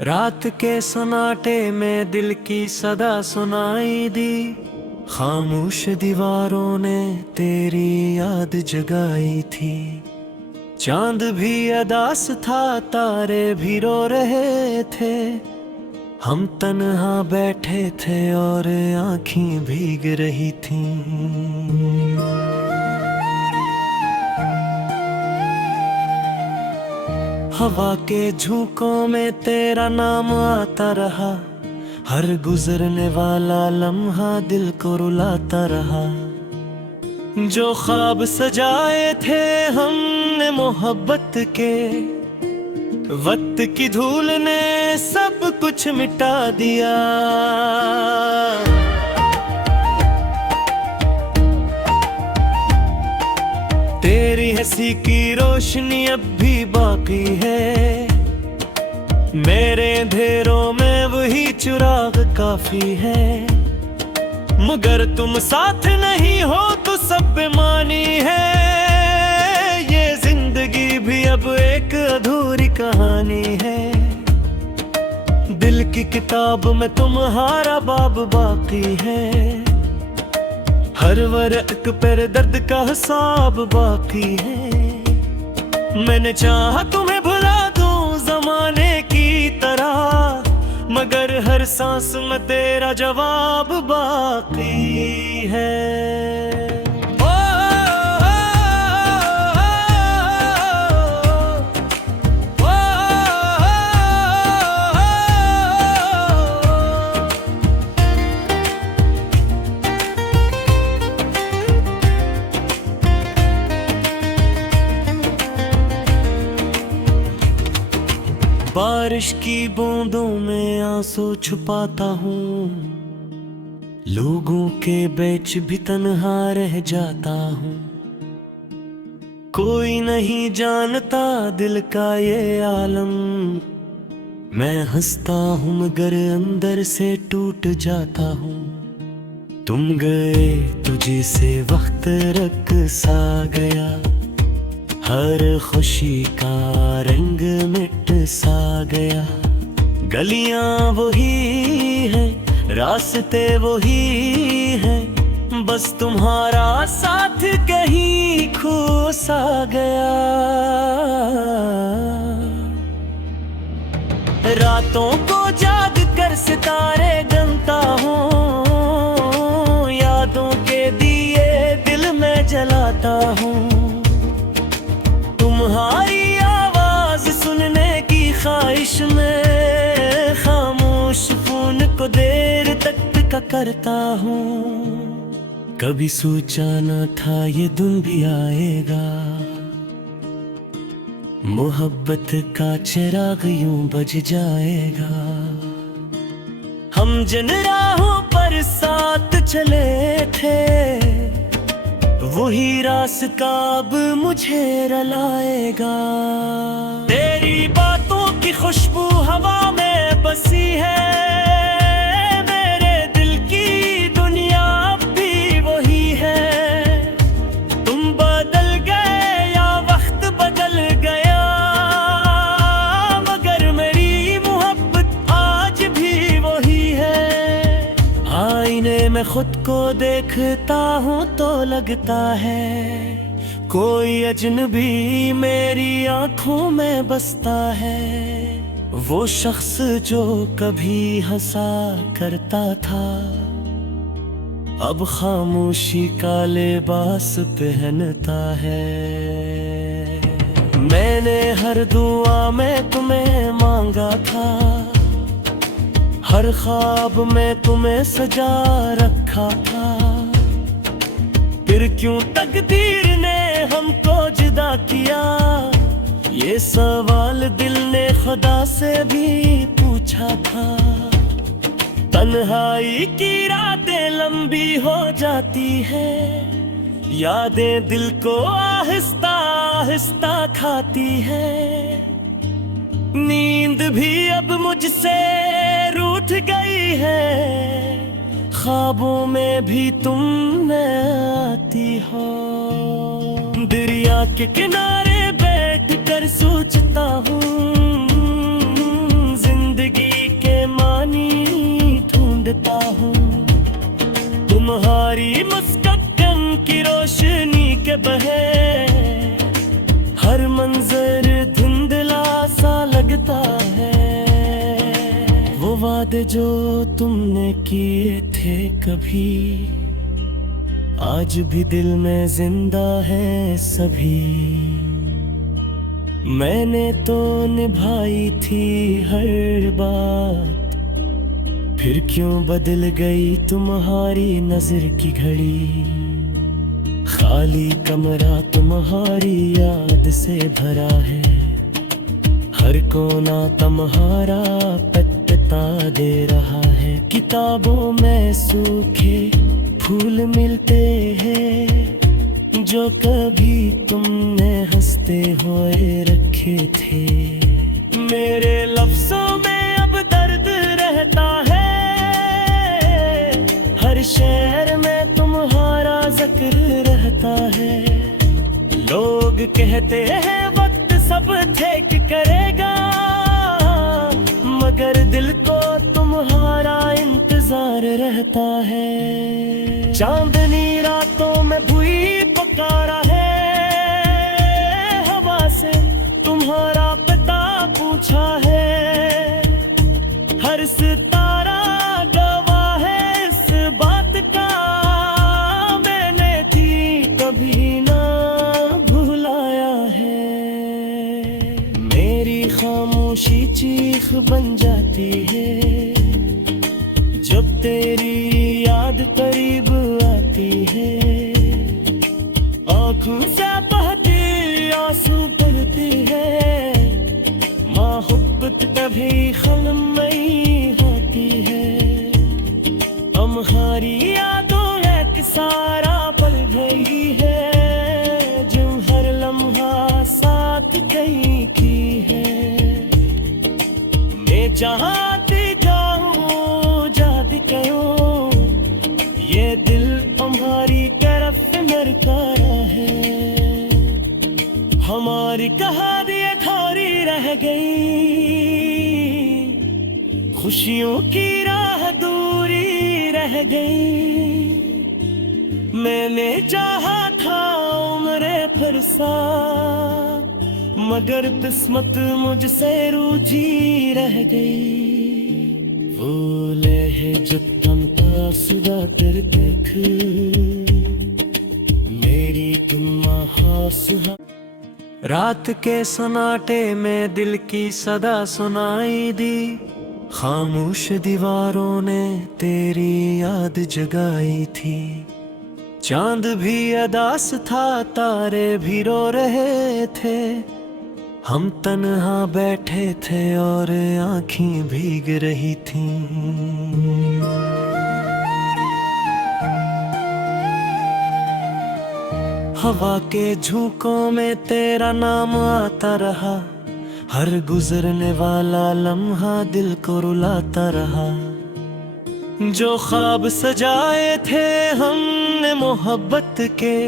रात के सन्नाटे में दिल की सदा सुनाई दी। खामोश दीवारों ने तेरी याद जगाई थी। चांद भी अदास था, तारे भी रो रहे थे। हम तन्हा बैठे थे और आँखें भीग रही थीं। हवा के झोंकों में तेरा नाम आता रहा। हर गुजरने वाला लम्हा दिल को रुलाता रहा। जो ख्वाब सजाए थे हमने मोहब्बत के, वक्त की धूल ने सब कुछ मिटा दिया। तेरी हंसी की रोशनी अब भी बाकी है। मेरे अंधेरों में वही चिराग काफी है। मगर तुम साथ नहीं हो तो सब बेमानी है। ये जिंदगी भी अब एक अधूरी कहानी है। दिल की किताब में तुम्हारा बाब बाकी है। हर वर्क पर दर्द का हिसाब बाकी है। मैंने चाहा तुम्हें भुला दूं जमाने की तरह, मगर हर सांस में तेरा जवाब बाकी है। बारिश की बूंदों में आंसू छुपाता हूँ। लोगों के बीच भी तन्हा रह जाता हूँ। कोई नहीं जानता दिल का ये आलम। मैं हंसता हूँ मगर अंदर से टूट जाता हूँ। तुम गए तुझे से वक्त रक सा गया। हर खुशी का रंग मिट सा गया। गलियां वही हैं, रास्ते वही हैं, बस तुम्हारा साथ कहीं खो सा गया। रातों को जाग कर सितारे गिनता हूँ। यादों के दिए दिल में जलाता हूँ। तुम्हारी आवाज सुनने की ख्वाहिश में खामोश फोन को देर तक का करता हूँ। कभी सोचा न था ये दिन भी आएगा। मोहब्बत का चिराग यूं बज जाएगा। हम जिन राहों पर साथ चले थे, वही रास्ता अब मुझे रुलाएगा। तेरी बातों की खुशबू हवा में बसी है। मेरे दिल की दुनिया अब भी वही है। तुम बदल गए या वक्त बदल गया, मगर मेरी मोहब्बत आज भी वही है। आईने में खुद को देखता हूँ तो लगता है कोई अजनबी मेरी आंखों में बसता है। वो शख्स जो कभी हंसा करता था, अब खामोशी का लिबास पहनता है। मैंने हर दुआ में तुम्हें मांगा था। हर ख्वाब में तुम्हें सजा रखा था। फिर क्यों तकदीर ने हमको जुदा किया? ये सवाल दिल ने खुदा से भी पूछा था। तन्हाई की रातें लंबी हो जाती है। यादें दिल को आहिस्ता आहिस्ता खाती है। नींद भी अब मुझसे रूठ गई है। ख्वाबों में भी तुम न आती हो। दरिया के किनारे बैठ कर सोचता हूँ, जिंदगी बहे, हर मंजर धुंधला सा लगता है। वो वादे जो तुमने किए थे कभी, आज भी दिल में जिंदा है सभी। मैंने तो निभाई थी हर बात, फिर क्यों बदल गई तुम्हारी नजर की घड़ी। खाली कमरा तुम्हारी याद से भरा है, हर कोना तुम्हारा पत्ता दे रहा है। किताबों में सूखे फूल मिलते हैं जो कभी तुमने हंसते हुए रखे थे। मेरे लफ्जों में अब दर्द रहता है, हर शहर में तुम्हारा जिक्र रहता है। लोग कहते हैं वक्त सब ठीक करेगा, मगर दिल को तुम्हारा इंतजार रहता है। चांदनी रातों में बुई पुकारा है, हवा से तुम्हारा पता पूछा है। हर सितारा गवाह है इस बात का, मैंने थी कभी ना भुलाया है। मेरी खामोशी चीख बन जाती है जब तेरी याद करीब आती है। आँखों से बहती आंसू बहती है, मोहब्बत कभी खत्म नहीं होती है। हमारी यादों एक सारा पल गई है, जो हर लम्हा साथ कहीं की है। मैं चाहती जाऊं जाती करूं, ये दिल हमारी तरफ मरता है। हमारी कहानी खारी रह गई, खुशियों की राह दूरी रह गई। मैंने चाहा था उम्र फरसा, मगर किस्मत मुझसे रूठी रह गई। फूले है जतन सुधा तेरे तक, मेरी तुम हासुहा। रात के सन्नाटे में दिल की सदा सुनाई दी, खामोश दीवारों ने तेरी याद जगाई थी। चांद भी अदास था, तारे भी रो रहे थे। हम तन्हा बैठे थे और आँखें भीग रही थीं। हवा के झोंकों में तेरा नाम आता रहा, हर गुजरने वाला लम्हा दिल को रुलाता रहा। जो ख्वाब सजाए थे हमने मोहब्बत के,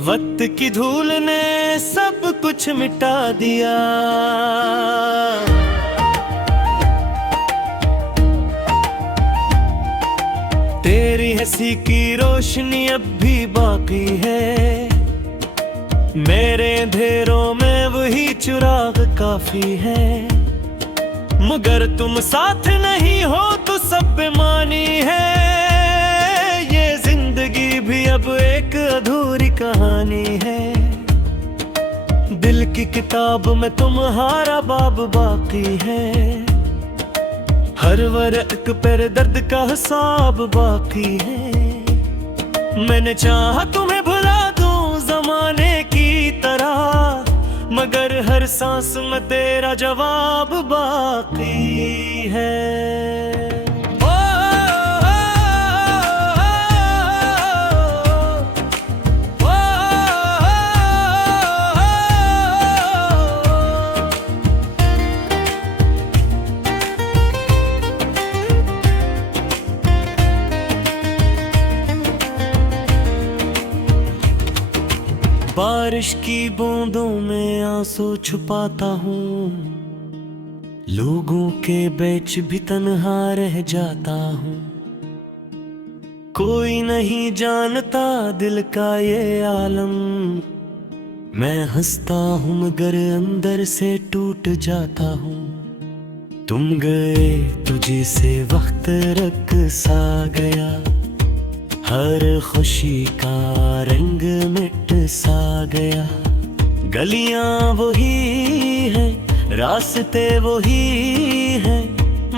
वक्त की धूल ने सब कुछ मिटा दिया। तेरी हंसी की रोशनी अब भी बाकी है, मेरे अंधेरों में वही चिराग काफी है। मगर तुम साथ नहीं हो तो सब बेमानी है, ये जिंदगी भी अब एक अधूरी कहानी है। दिल की किताब में तुम्हारा बाब बाकी है, हर वर्क पर दर्द का हिसाब बाकी है। मैंने चाहा तुम्हें भुला दूं जमाने की तरह, मगर हर सांस में तेरा जवाब बाकी है। बारिश की बूंदों में आंसू छुपाता हूँ, लोगों के बीच भी तन्हा रह जाता हूँ। कोई नहीं जानता दिल का ये आलम, मैं हंसता हूँ मगर अंदर से टूट जाता हूँ। तुम गए तो जैसे वक्त रक सा गया, हर खुशी का रंग मिट सा गया। गलियां वही हैं, रास्ते वही हैं,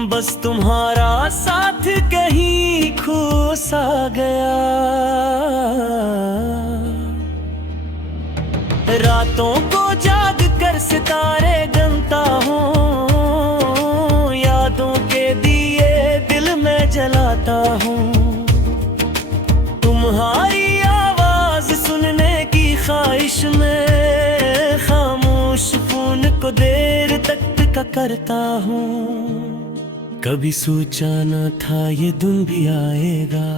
बस तुम्हारा साथ कहीं खो सा गया। रातों को जाग कर सितारे गिनता हूँ, यादों के दिए दिल में जलाता हूँ। तुम्हारी आवाज सुनने की ख्वाहिश में खामोश फोन को देर तक का करता हूँ। कभी सोचा न था ये दिन भी आएगा,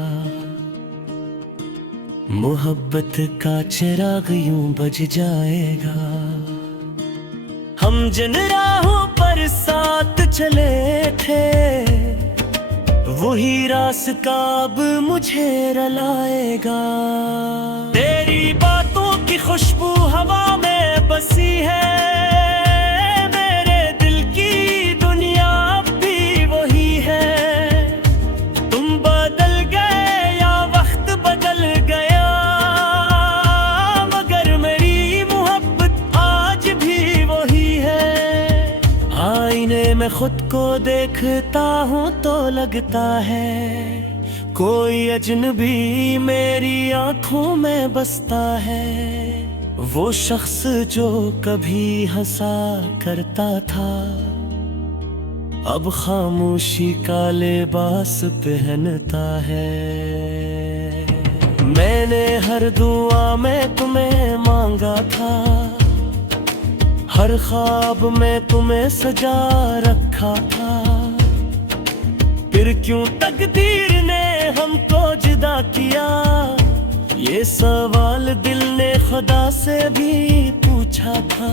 मोहब्बत का चिराग यूं बज जाएगा। हम जिन राहों पर साथ चले थे, वही रास्ता अब मुझे रुलाएगा। तेरी बातों की खुशबू हवा में बसी है, मेरे दिल की दुनिया अब भी वही है। तुम बदल गए या वक्त बदल गया, मगर मेरी मोहब्बत आज भी वही है। आईने में खुद को देखता हूँ तो लगता है कोई अजनबी मेरी आंखों में बसता है। वो शख्स जो कभी हंसा करता था, अब खामोशी का लिबास पहनता है। मैंने हर दुआ में तुम्हें मांगा था, हर ख्वाब में तुम्हें सजा रखा था। फिर क्यों तकदीर ने हमको जुदा किया, ये सवाल दिल ने खुदा से भी पूछा था।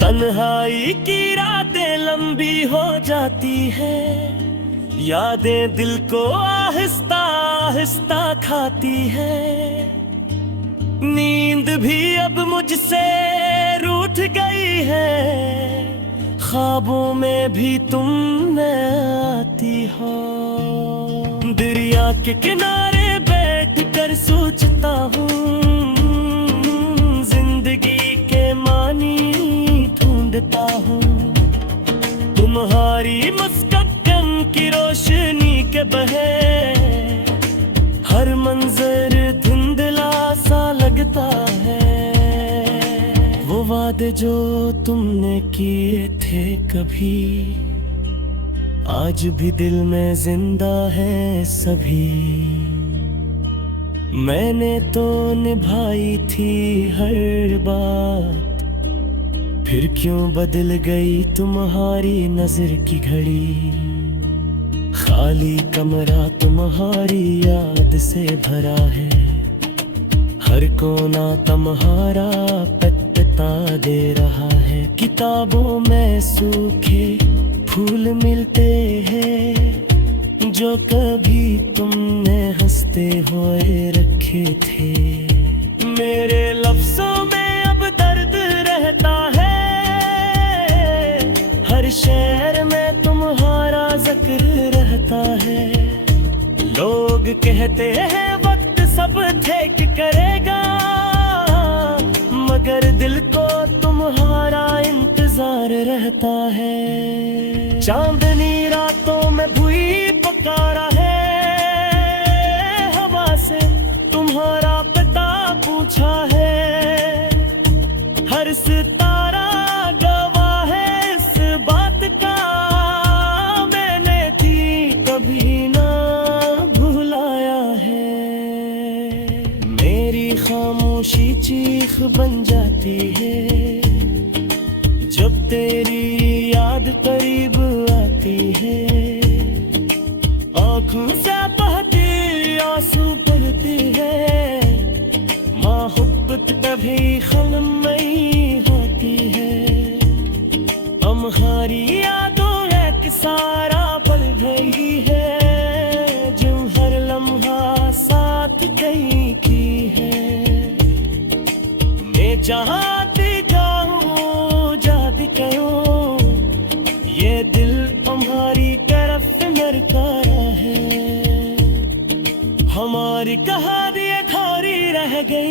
तन्हाई की रातें लंबी हो जाती है, यादें दिल को आहिस्ता आहिस्ता खाती है। नींद भी अब मुझसे रूठ गई है, ख्वाबों में भी तुम न आती हो। दरिया के किनारे बैठ कर सोचता हूँ, जिंदगी के मानी ढूंढता हूँ। तुम्हारी मुस्कान की रोशनी के बहे, हर मंजर धुंधला सा लगता है। वो वादे जो तुमने किए थे कभी, आज भी दिल में जिंदा है सभी। मैंने तो निभाई थी हर बात, फिर क्यों बदल गई तुम्हारी नजर की घड़ी। खाली कमरा तुम्हारी याद से भरा है, हर कोना तुम्हारा पत्ता दे रहा है। किताबों में सूखे फूल मिलते हैं, जो कभी तुमने हंसते हुए रखे थे। मेरे लफ्जों में अब दर्द रहता है, हर शहर में तुम्हारा जिक्र रहता है। लोग कहते हैं वक्त सब ठीक करेगा, मगर दिल को तुम्हारा इंतजार रहता है। चांदनी रातों में भूई पुकारा है, हवा से तुम्हारा पता पूछा है। हर सितारा गवाह है इस बात का, मैंने थी कभी ना भुलाया है। मेरी खामोशी चीख बन जाती है, जब तेरी याद करीब आती है। आँखों से बहती आंसू पड़ती है, मोहब्बत कभी खत्म नहीं होती है। हमारी यादों एक सारा पल रही है, जो हर लम्हा चाहती जाऊं जाती करूं, ये दिल हमारी तरफ मरता है। हमारी कहानी अधूरी रह गई,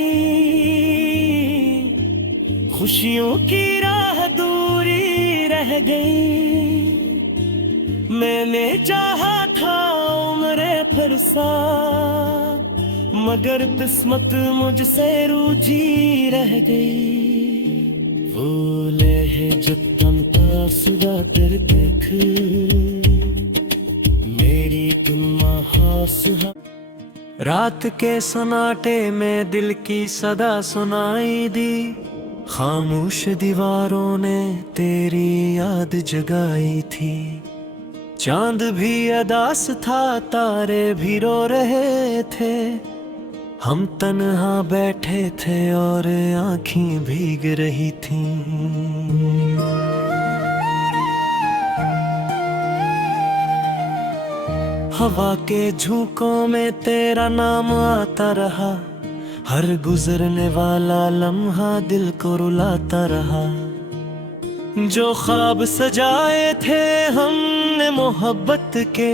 खुशियों की राह दूरी रह गई। मैंने चाहा था उम्र भर सा, मगर किस्मत मुझसे रूठी रह गई। भूले है जतन तासुदा तेरे देख, मेरी तुम हासुहा। रात के सन्नाटे में दिल की सदा सुनाई दी, खामोश दीवारों ने तेरी याद जगाई थी। चांद भी अदास था, तारे भी रो रहे थे, हम तन्हा बैठे थे और आँखें भीग रही थीं। हवा के झोंकों में तेरा नाम आता रहा, हर गुजरने वाला लम्हा दिल को रुलाता रहा। जो ख्वाब सजाए थे हमने मोहब्बत के,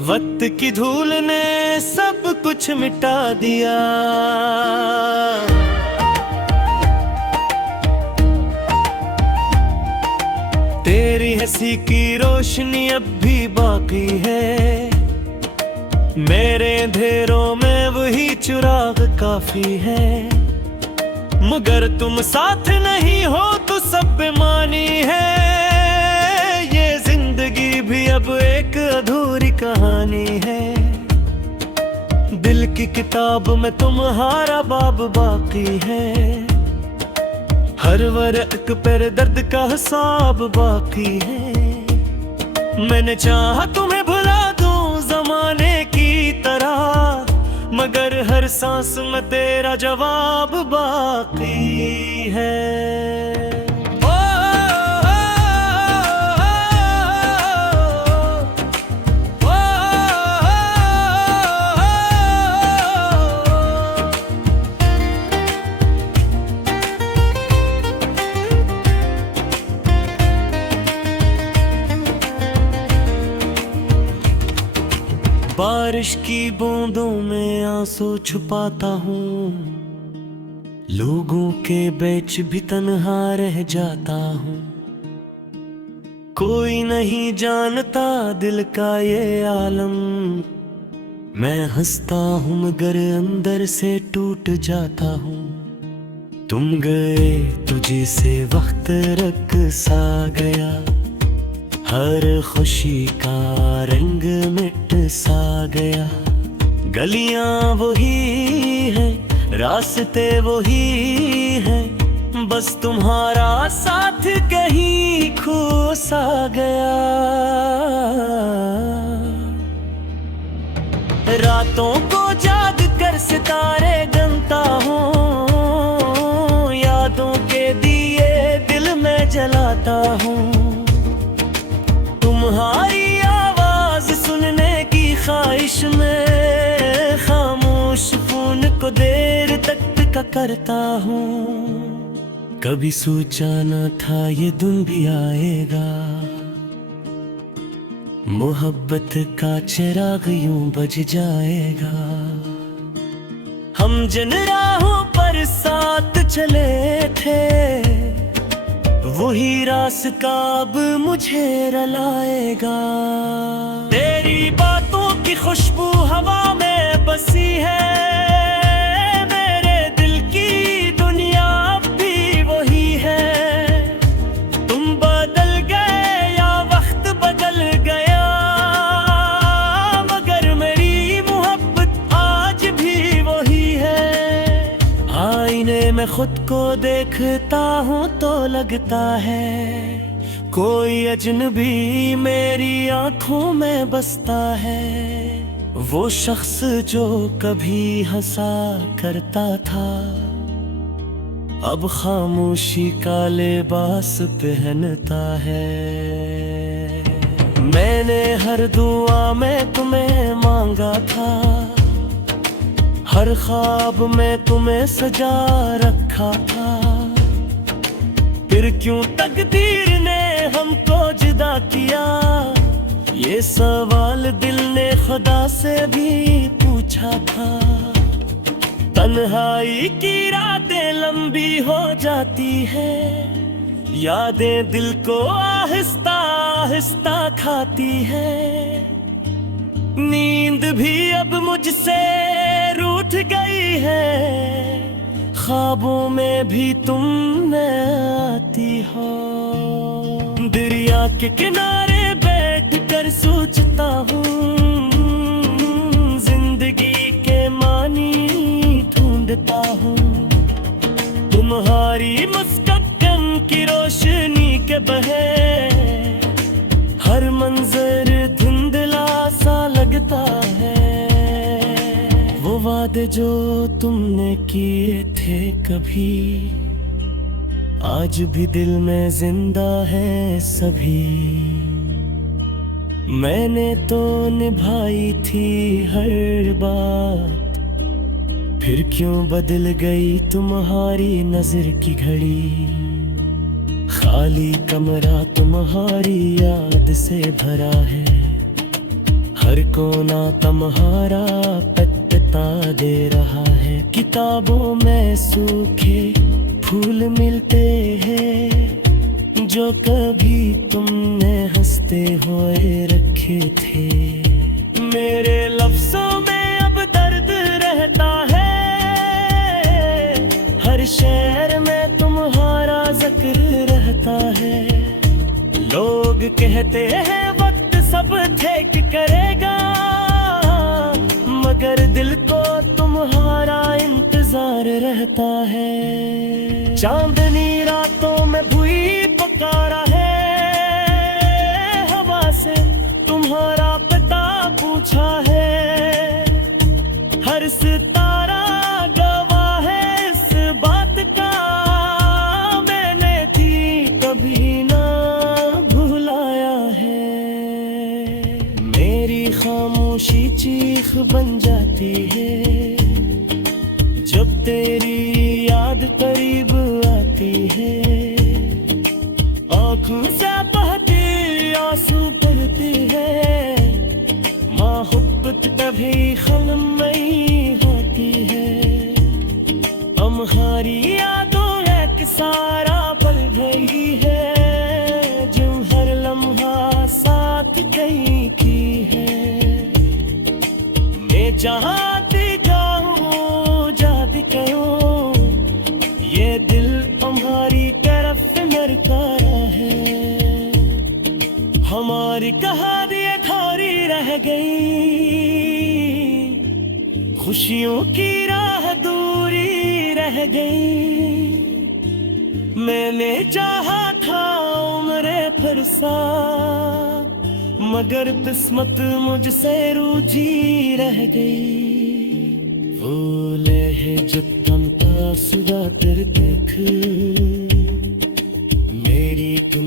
वक्त की धूल ने सब कुछ मिटा दिया। तेरी हंसी की रोशनी अब भी बाकी है, मेरे अंधेरों में वही चिराग काफी है। मगर तुम साथ नहीं हो तो सब बेमानी है, ये जिंदगी भी अब एक अधूरी कहानी है। दिल की किताब में तुम्हारा बाब बाकी है, हर वर्क पर दर्द का हिसाब बाकी है। मैंने चाहा तुम्हें भुला दूं जमाने की तरह, मगर हर सांस में तेरा जवाब बाकी है। बारिश की बूंदों में आंसू छुपाता हूँ, लोगों के बीच भी तन्हा रह जाता हूँ। कोई नहीं जानता दिल का ये आलम, मैं हंसता हूँ मगर अंदर से टूट जाता हूँ। तुम गए तुझे से वक्त रक़्सा गया, हर खुशी का रंग मिट सा गया। गलियां वही हैं, रास्ते वही हैं, बस तुम्हारा साथ कहीं खो सा गया। रातों को जाग कर सितारे गिनता हूँ, यादों के दिए दिल में जलाता हूँ। तुम्हारी आवाज सुनने की ख्वाहिश में खामोश फोन को देर तक का करता हूँ। कभी सोचा न था ये दिन भी आएगा, मोहब्बत का चिराग यूं बज जाएगा। हम जिन राहों पर साथ चले थे, वही रास्ता अब मुझे रुलाएगा। तेरी बातों की खुशबू हवा में बसी है, मेरे दिल की दुनिया अब भी वही है। तुम बदल गए या वक्त बदल गया, मगर मेरी मोहब्बत आज भी वही है। आईने में खुद को देखता हूँ तो लगता है कोई अजनबी मेरी आंखों में बसता है। वो शख्स जो कभी हंसा करता था, अब खामोशी का लिबास पहनता है। मैंने हर दुआ में तुम्हें मांगा था, हर ख्वाब में तुम्हें सजा रखा लिखा था, फिर क्यों तकदीर ने हमको जुदा किया। ये सवाल दिल ने खुदा से भी पूछा था। तन्हाई की रातें लंबी हो जाती है, यादें दिल को आहिस्ता आहिस्ता खाती है। नींद भी अब मुझसे रूठ गई है, ख्वाबों में भी तुम न आती हो। दरिया के किनारे बैठ कर सोचता हूँ, जिंदगी के मानी ढूंढता हूँ। तुम्हारी मुस्कान की रोशनी के बहे हर मंजर धुंधला सा लगता है। वो वादे जो तुमने किए थे कभी, आज भी दिल में जिंदा है सभी। मैंने तो निभाई थी हर बात, फिर क्यों बदल गई तुम्हारी नजर की घड़ी। खाली कमरा तुम्हारी याद से भरा है, हर कोना तुम्हारा पत्ता दे रहा है। किताबों में सूखे फूल मिलते हैं, जो कभी तुमने हंसते हुए रखे थे। मेरे लफ्जों में अब दर्द रहता है, हर शेर में तुम्हारा जिक्र रहता है। लोग कहते हैं वक्त सब ठीक करेगा, मगर दिल को तुम्हारा इंतजार रहता है। चांदनी रातों में बुई पुकारा है, हवा से तुम्हारा पता पूछा है। हर सितारा गवाह है इस बात का, मैंने थी कभी ना भुलाया है। मेरी खामोशी चीख बन जाती है, जब तेरी याद करीब आती है। आँखों से बहती आंसू पड़ती है, मोहब्बत कभी खलमई होती है। हमारी यादों एक सारा पल गई है, जो हर लम्हा साथ गई की है। मैं जहाँ जाऊँ जाती करूँ, ये दिल हमारी तरफ मरता है। हमारी कहानी अधूरी रह गई, खुशियों की राह दूरी रह गई। मैंने चाहा था उम्र फरसा, मगर किस्मत मुझसे रूठी रह गई। फूले है जो तन सुधा तेरे देख, मेरी तुम